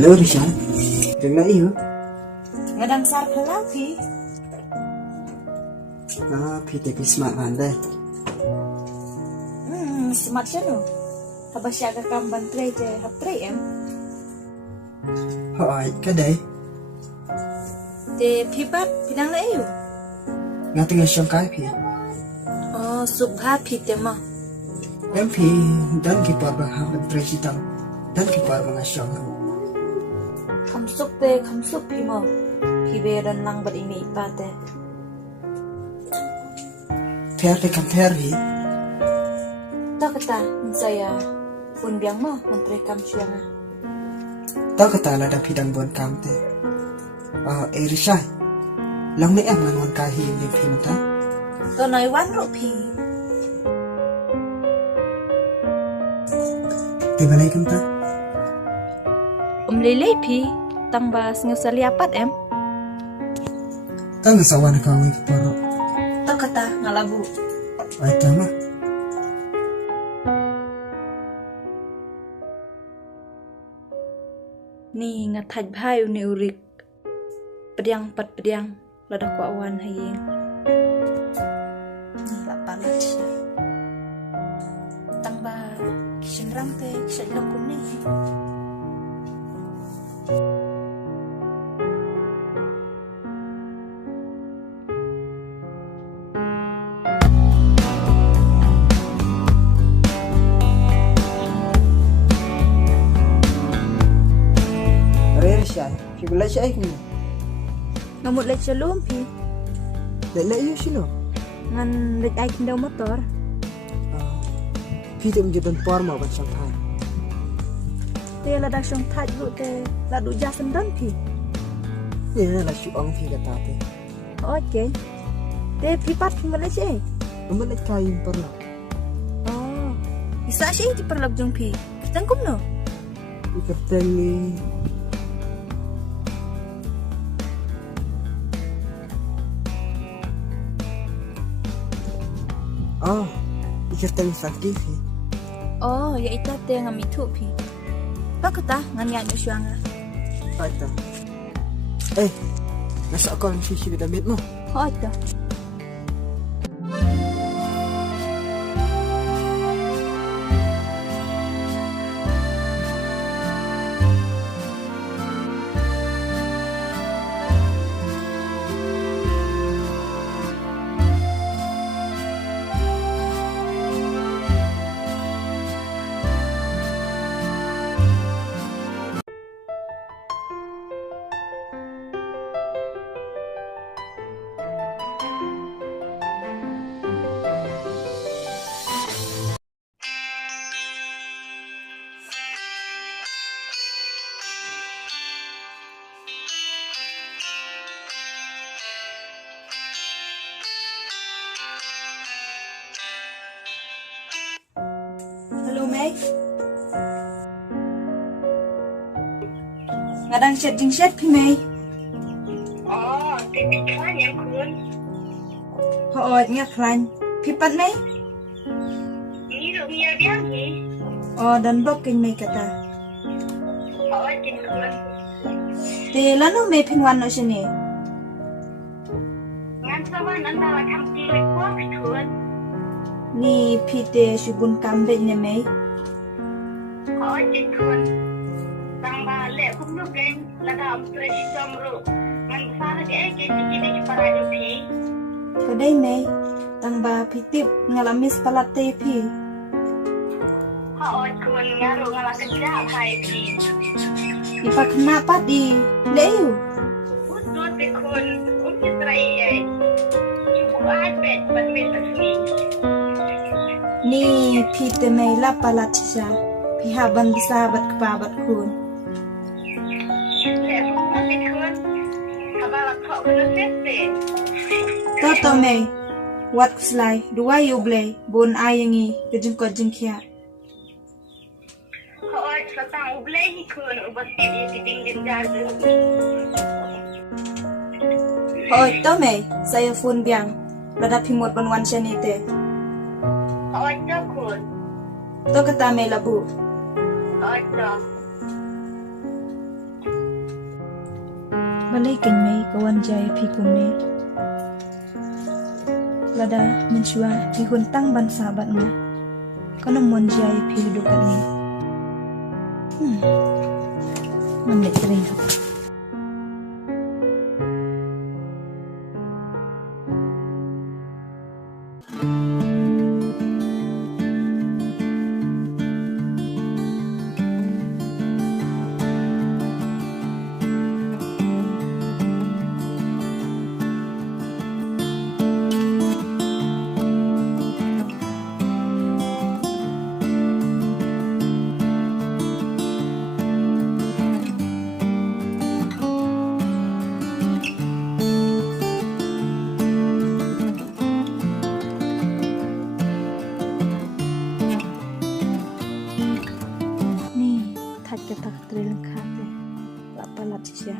Halo Risha, đừng nãy hả? Ngadang sar kelau pi. Phi smart van đây. Smart chano. Habasya ka kam bantre je haptre em. Hỏi cái đấy, Te pi pat pinang lai yu. ngã tiếng sông cái phi. Oh, subha pi te ma. Em phi dan ki par ba ha ban president, dan ki par mga sông. Kham suk pi mo. Pi be ran lang bat ini pa te. Fair te compare hi. Ta kata saya pun biang ma mentre kam syanga. Ta kata là đang phi đang buồn cam te. Risha, lòng này em là ngon cái hi nên phi ta. To noi wan ro pi. Thì vào đây cầm ta. Lele pi tang ba ngusal liapat em. Ta nggak sawan kau ni paro. Ta kata ngalabu. Ai tama. Ni ngathaj bhai uni urik. Pediang pat pediang lada ko awan hayeng. Ni la palat. Tang ba kisimrang te kisalok ko ni. Risha, phi bela siya ni. Ngamut lek salum pi. Lele yu sino. Ngan lek ai kindaw motor. Phi tem judan par ma ban sang thai. Te lada syong thaj bu te ladu jasan dan pi. Ye la shu ong phi kata te. Okay. Te pi pat pi malai che. Aman nak kain par la. Oh. Isa siya di perlab jong pi. Kitang kum no. Ikerteng ni. Ikerteng sakit hi. Oh, ya ita te ngam itu pi. Pakata ngan ya nyu syanga. Baiklah. Nasa ako ang sisi damit mo. Hoda. Hello, Meg. Ngadang chat jing chat pi Meg. Cái khá nhãn cuốn Hood nga klan. Pi pat Meg. Nghĩ được nghe biết gì Dan bok king Meg kata. Trên cuốn Te lanu Meg pingwan no sini. Ngàn sao mà nắn ta là thăm chi lôi quá cái cuốn Ni pi te subun kambe ne Meg. Trên cuốn Tăng bà lệ cũng lúc kênh là đàm tuổi đi xâm rụ Ngàn sao là cái đi para được phí Kadai Meg. Tang ba pi tip ngalamis palate pi. Cuốn ngà rụ ngà là cái giá thai phí Ipa kenapa di leu? Út đốt cái cuốn cũng như trai ấy Ibu ai bệt bật bệt bật phí Ni pi te Meg la palat siya. Pi haban bisabat kepabat kun. Lệ cũng mất cái cuốn Bà là thọ cái nó xếp bệt Toto Meg. Wat kuslay dua yublay bon ayangi kejengko jengkia. Sa tang ublay ni kun ubat pili kiting gendar Hoy, to Meg. Saya phone biang. Lada pimot banwan siya nite. Ocho kun. To kata Meg labu. Ocho. balai keng mei kawan jai pi kumne lada menshua pi huntang ban sahabat nga kono mon jai pi dukan ni Mamit rin ako. Tak terlihat kate, apa lagi sih?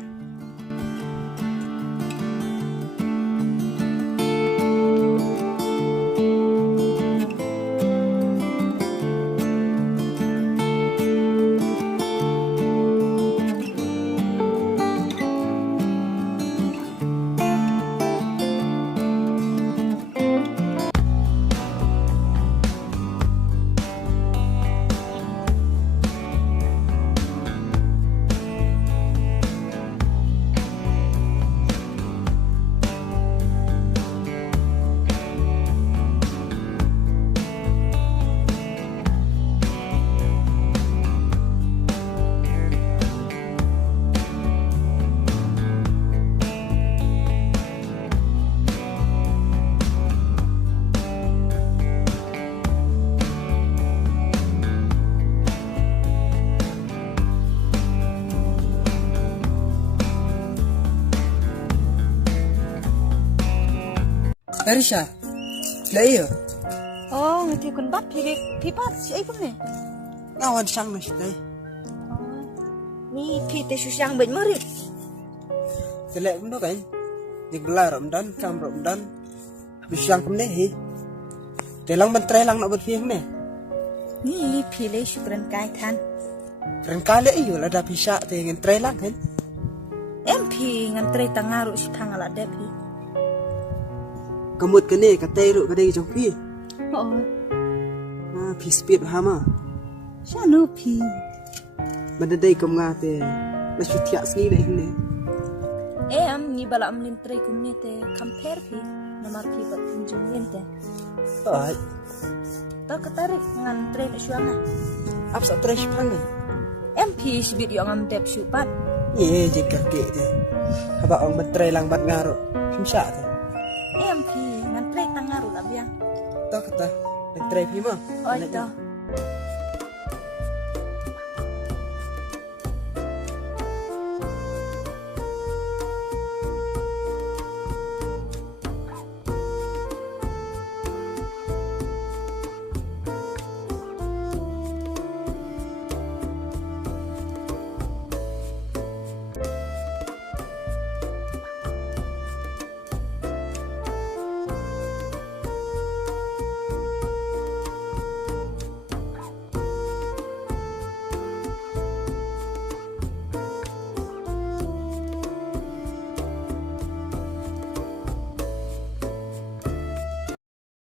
Erisha, layo. Oh, ngerti kun bat pipat si ay pun ni. Ngawan sang na siya. Ni pite susang ben marit. Selek mo kan? Diglar dan kam dan. Bisang kum hi. Telang mentrai lang nak berfiang ni. Ni pile syukran kai tan. Ren kale iyo lada pisa te ngin trai lang kan. MP ngan tre tangaru si thangala depi. Kamut kene katay ru kadai jong pi. Oh, Pi speed hama. syanu pi. Madadai kum ngate. Na syutia sni dai hne. Am ni bala am lin tre kumni te compare pi namar pi bat tunjung yin te. Ai, Ta katarik ngan tre na syanga. ap sa trai pang. MP sibit yo ngam dep syupat. Ye je kerke je. Haba ong betrai lang bat ngaro. Kimsa te. MP ngan tre tangaru la biang. Ta kata. Betrai pi ma. Oh, ito.